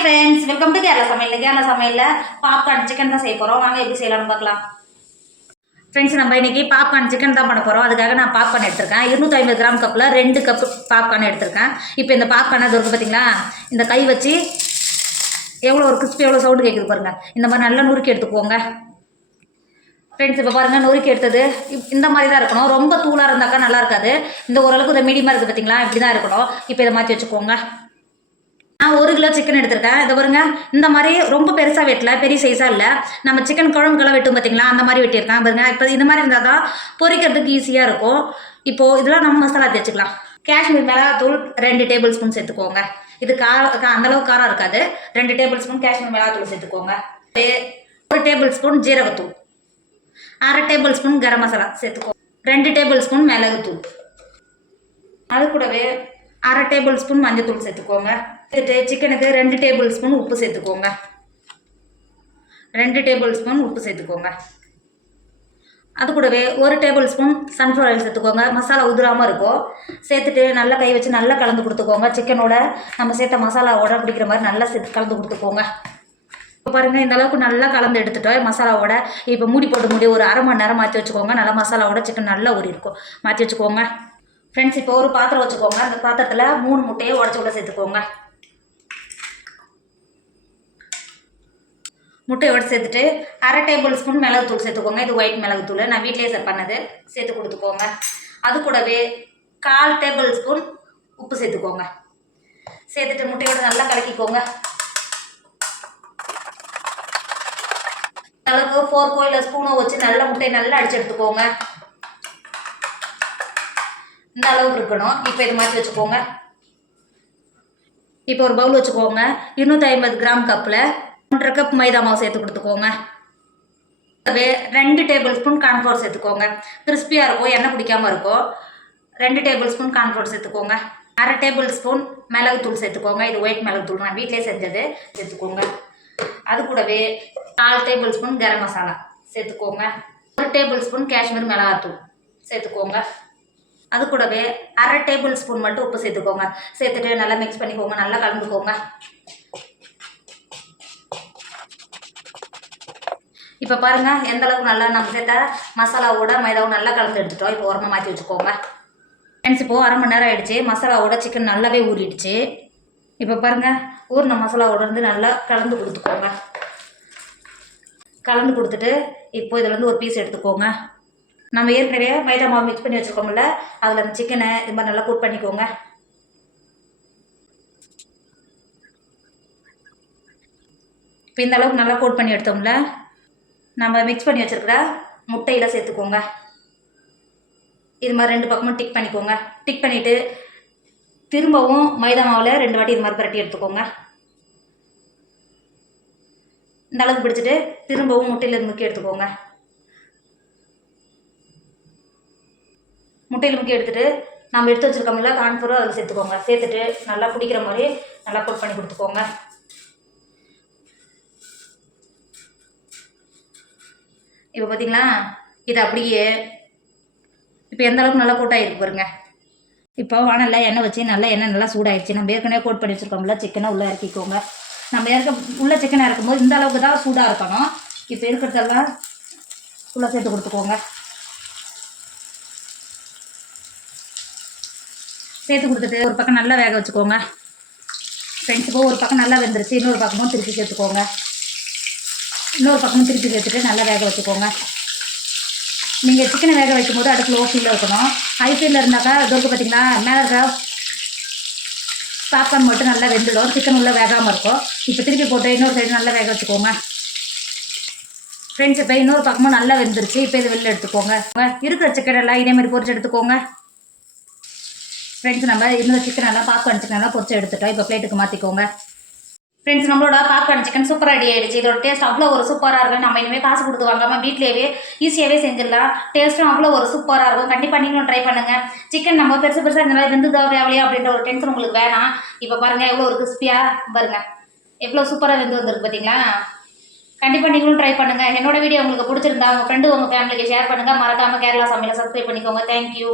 Friends, welcome to Kerala சமையல். கேரளா சமையலில் popcorn chicken தான் செய்ய போகிறோம். வாங்க எப்படி செய்யலாம்னு பார்க்கலாம். ஃப்ரெண்ட்ஸ், நம்ம இன்றைக்கி பாப்கார்ன் சிக்கன் தான் பண்ண போகிறோம். அதுக்காக நான் பாப்கார்ன் எடுத்திருக்கேன். 250 கிராம் கப்பில் 2 கப்பு பாப்கார்ன் எடுத்திருக்கேன். இப்போ இந்த பாப்கார்ன் அது இருக்குது பார்த்தீங்களா, இந்த கை வச்சு எவ்வளோ ஒரு கிறிஸ்பி எவ்வளோ சவுண்டு கேட்குது பாருங்கள். இந்த மாதிரி நல்லா நுறுக்கி எடுத்துக்கோங்க. ஃப்ரெண்ட்ஸ், இப்போ பாருங்கள் நுறுக்கி எடுத்தது இந்த மாதிரி தான் இருக்கணும். ரொம்ப தூளாக இருந்தாக்கா நல்லா இருக்காது. இந்த ஓரளவுக்கு இந்த மீடியமாக இருக்குது பார்த்தீங்களா, இப்படி தான் இருக்கணும். இப்போ இதை மாற்றி வச்சுக்கோங்க. நான் 1 கிலோ சிக்கன் எடுத்திருக்கேன். இதை பாருங்க, இந்த மாதிரி ரொம்ப பெருசாக வெட்டல, பெரிய சைஸாக இல்லை. நம்ம சிக்கன் குழம்புக்கெல்லாம் வெட்டும் பார்த்தீங்களா, அந்த மாதிரி வெட்டியிருக்கேன் பாருங்க. இப்போ இந்த மாதிரி இருந்தால் தான் பொரிக்கிறதுக்கு ஈஸியாக இருக்கும். இப்போது இதெல்லாம் நம்ம மசாலா தேய்ச்சிக்கலாம். காஷ்மீர் மிளகாத்தூள் 2 டேபிள் ஸ்பூன் சேர்த்துக்கோங்க. இது அந்தளவுக்கு காரம் இருக்காது. 2 டேபிள் ஸ்பூன் காஷ்மீர் மிளகாத்தூள் சேர்த்துக்கோங்க. 1 டேபிள் ஸ்பூன் ஜீரகத்தூள், 1/2 டேபிள் ஸ்பூன் கரம் மசாலா சேர்த்துக்கோங்க. 2 டேபிள் ஸ்பூன் மிளகுத்தூள், அது கூடவே 1/2 டேபிள் ஸ்பூன் மஞ்சள் சேர்த்துக்கோங்க. சிக்கனுக்கு 2 டேபிள் ஸ்பூன் உப்பு சேர்த்துக்கோங்க. 2 டேபிள் ஸ்பூன் உப்பு சேர்த்துக்கோங்க. அது கூடவே 1 டேபிள் ஸ்பூன் சன்ஃப்ளவர் ஆயில் சேர்த்துக்கோங்க. மசாலா உதிராமல் இருக்கும். சேர்த்துட்டு நல்லா கை வச்சு நல்லா கலந்து கொடுத்துக்கோங்க. சிக்கனோட நம்ம சேர்த்த மசாலாவோட பிடிக்கிற மாதிரி நல்லா சேர்த்து கலந்து கொடுத்துக்கோங்க. இப்போ பாருங்கள், இந்த அளவுக்கு நல்லா கலந்து எடுத்துட்டோம் மசாலாவோட. இப்போ மூடி போட்டு ஒரு 1/2 மணி நேரம் மாற்றி வச்சுக்கோங்க. நல்லா மசாலாவோட சிக்கன் நல்லா ஊறி இருக்கும். மாற்றி வச்சுக்கோங்க. ஃப்ரெண்ட்ஸ், இப்போ ஒரு பாத்திரம் வச்சுக்கோங்க. அந்த பாத்திரத்தில் 3 முட்டையை உடச்சி உள்ள சேர்த்துக்கோங்க. முட்டையோடு சேர்த்துட்டு 1/2 டேபிள் ஸ்பூன் மிளகுத்தூள் சேர்த்துக்கோங்க. இது ஒயிட் மிளகுத்தூள், நான் வீட்டிலேயே பண்ணது. சேர்த்து கொடுத்துக்கோங்க. அது கூடவே 1/4 டேபிள் ஸ்பூன் உப்பு சேர்த்துக்கோங்க. சேர்த்துட்டு முட்டையோடு நல்லா கலக்கிக்கோங்க. அளவுக்கு ஃபோர்க்கோ இல்லை ஸ்பூனோ வச்சு நல்லா முட்டையை நல்லா அடிச்சு எடுத்துக்கோங்க. இந்த அளவுக்கு இருக்கணும். இப்போ இது மாற்றி வச்சுக்கோங்க. இப்போ ஒரு பவுல் வச்சுக்கோங்க. 250 கிராம் கப்பில் 1/2 கப் மைதா மாவு சேர்த்து கொடுத்துக்கோங்க. 2 டேபிள் ஸ்பூன் கார்ன்ஃப்ளவர் சேர்த்துக்கோங்க. கிறிஸ்பியாக இருக்கும், எண்ணெய் பிடிக்காமல் இருக்கும். 2 டேபிள் ஸ்பூன் கார்ன்ஃப்ளவர் சேர்த்துக்கோங்க. 1/2 டேபிள் ஸ்பூன் மிளகுத்தூள் சேர்த்துக்கோங்க. இது ஒயிட் மிளகுத்தூள், நான் வீட்டிலே செஞ்சது. சேர்த்துக்கோங்க. அது கூடவே 1/4 டேபிள் ஸ்பூன் கரம் மசாலா சேர்த்துக்கோங்க. 1 டேபிள் ஸ்பூன் காஷ்மீர் மிளகாத்தூள் சேர்த்துக்கோங்க. அது கூடவே 1/2 டேபிள் ஸ்பூன் மட்டும் உப்பு சேர்த்துக்கோங்க. சேர்த்துட்டு நல்லா மிக்ஸ் பண்ணிக்கோங்க. நல்லா கலந்துக்கோங்க. இப்போ பாருங்கள், எந்த அளவுக்கு நல்லா நம்ம சேர்த்த மசாலாவோட மைதாவும் நல்லா கலந்து எடுத்துட்டோம். இப்போ உரமாக மாற்றி வச்சுக்கோங்க. ஃப்ரெண்ட்ஸ், இப்போது 1/2 மணி நேரம் ஆகிடுச்சு. மசாலாவோட சிக்கன் நல்லாவே ஊறிடுச்சு. இப்போ பாருங்கள், ஊறின மசாலாவோட நல்லா கலந்து கொடுத்துக்கோங்க. கலந்து கொடுத்துட்டு இப்போ இதில் ஒரு பீஸ் எடுத்துக்கோங்க. நம்ம ஏற்கனவே மைதா மாவு மிக்ஸ் பண்ணி வச்சுருக்கோம்ல, அதில் அந்த சிக்கனை இது மாதிரி நல்லா கோட் பண்ணிக்கோங்க. இப்போ இந்த அளவுக்கு நல்லா கோட் பண்ணி எடுத்தோம்ல, நம்ம மிக்ஸ் பண்ணி வச்சுருக்கிற முட்டையில் சேர்த்துக்கோங்க. இது மாதிரி 2 பக்கமும் டிக் பண்ணிக்கோங்க. டிக் பண்ணிவிட்டு திரும்பவும் மைதா மாவில் 2 வாட்டி இது மாதிரி பரட்டி எடுத்துக்கோங்க. இந்த அளவுக்கு பிடிச்சிட்டு திரும்பவும் முட்டையில் முக்கி எடுத்துக்கோங்க. முட்டையில் முக்கி எடுத்துகிட்டு நம்ம எடுத்து வச்சுருக்கோம்ல கார்ன்ஃப்ளவர் அதில் சேர்த்துக்கோங்க. சேர்த்துட்டு நல்லா பிடிக்கிற மாதிரி நல்லா கோட் பண்ணி கொடுத்துக்கோங்க. இப்போ பார்த்தீங்களா, இது அப்படியே இப்போ எந்த அளவுக்கு நல்லா கோட்டாகிருக்கு பாருங்க. இப்போ வானல்ல எண்ணெய் வச்சு எண்ணெய் நல்லா சூடாகிடுச்சு. நம்ம ஏற்கனவே கோட் பண்ணி வச்சுருக்கோம்ல சிக்கனை உள்ளே இறக்கிக்கோங்க. நம்ம உள்ள சிக்கனை இறக்கும்போது இந்த அளவுக்கு தான் சூடாக இருக்கணும். இப்போ இருக்கிறதெல்லாம் உள்ளே சேர்த்து கொடுத்துக்கோங்க. சேர்த்து கொடுத்துட்டு ஒரு பக்கம் நல்லா வேக வச்சுக்கோங்க. ஃப்ரெண்ட்ஸ், இப்போ ஒரு பக்கம் நல்லா வெந்துருச்சு. இன்னொரு பக்கமும் திருப்பி சேர்த்துக்கோங்க. இன்னொரு பக்கமும் திருப்பி சேர்த்துட்டு நல்லா வேக வச்சுக்கோங்க. நீங்கள் சிக்கனை வேக வைக்கும் போது அடுப்பு லோ ஃப்ளேமில் இருக்கணும். ஹை ஃப்ளேமில் இருந்தாக்கா இதற்கு பார்த்தீங்களா, மேலே இருக்க பாப்கார்ன் மட்டும் நல்லா வெந்துடும், சிக்கன் உள்ளே வேகாமல் இருக்கும். இப்போ திருப்பி போட்டு இன்னொரு சைடு நல்லா வேக வச்சுக்கோங்க. ஃப்ரெண்ட்ஸ், இப்போ இன்னொரு பக்கமும் நல்லா வெந்துருச்சு. இப்போ இது வெளில எடுத்துக்கோங்க. இருக்கிற சிக்கன் எல்லாம் இதேமாதிரி பொரிச்சு எடுத்துக்கோங்க. ஃப்ரெண்ட்ஸ், நம்ம இன்னொரு சிக்கன் எல்லாம் பாப்கார்ன் சிக்கன் எல்லாம் பொரிச்சு எடுத்துட்டோம். இப்போ பிளேட்டுக்கு மாற்றிக்கோங்க. ஃப்ரெண்ட்ஸ், நம்மளோட பாப்கார்ன் சிக்கன் சூப்பராக ரெடி ஆகிடுச்சு. இதோட டேஸ்ட் அவ்வளோ ஒரு சூப்பராக இருக்கும். நம்ம இனிமேல் காசு கொடுத்து வாங்காமல் வீட்லேயே ஈஸியாகவே செஞ்சிடலாம். டேஸ்ட்டும் அவ்வளோ ஒரு சூப்பராக இருக்கும். கண்டிப்பாக நீங்களும் ட்ரை பண்ணுங்கள். சிக்கன் நம்ம பெருசாக இந்த மாதிரி வெந்து தேவையா அப்படின்ற ஒரு டென்ஷன் உங்களுக்கு வேணாம். இப்போ பாருங்கள், எவ்வளோ ஒரு கிறிஸ்பியாக பாருங்கள், எவ்வளோ சூப்பராக வெந்து வந்துருக்கு பார்த்தீங்களா. கண்டிப்பாக நீங்களும் ட்ரை பண்ணுங்கள். என்னோட வீடியோ உங்களுக்கு பிடிச்சிருந்தா உங்கள் ஃப்ரெண்டு உங்கள் ஃபேமிலிக்கு ஷேர் பண்ணுங்கள். மறக்காமல் கேரளா சமையலை சப்ஸ்கிரைப் பண்ணிக்கோங்க. தேங்க்யூ.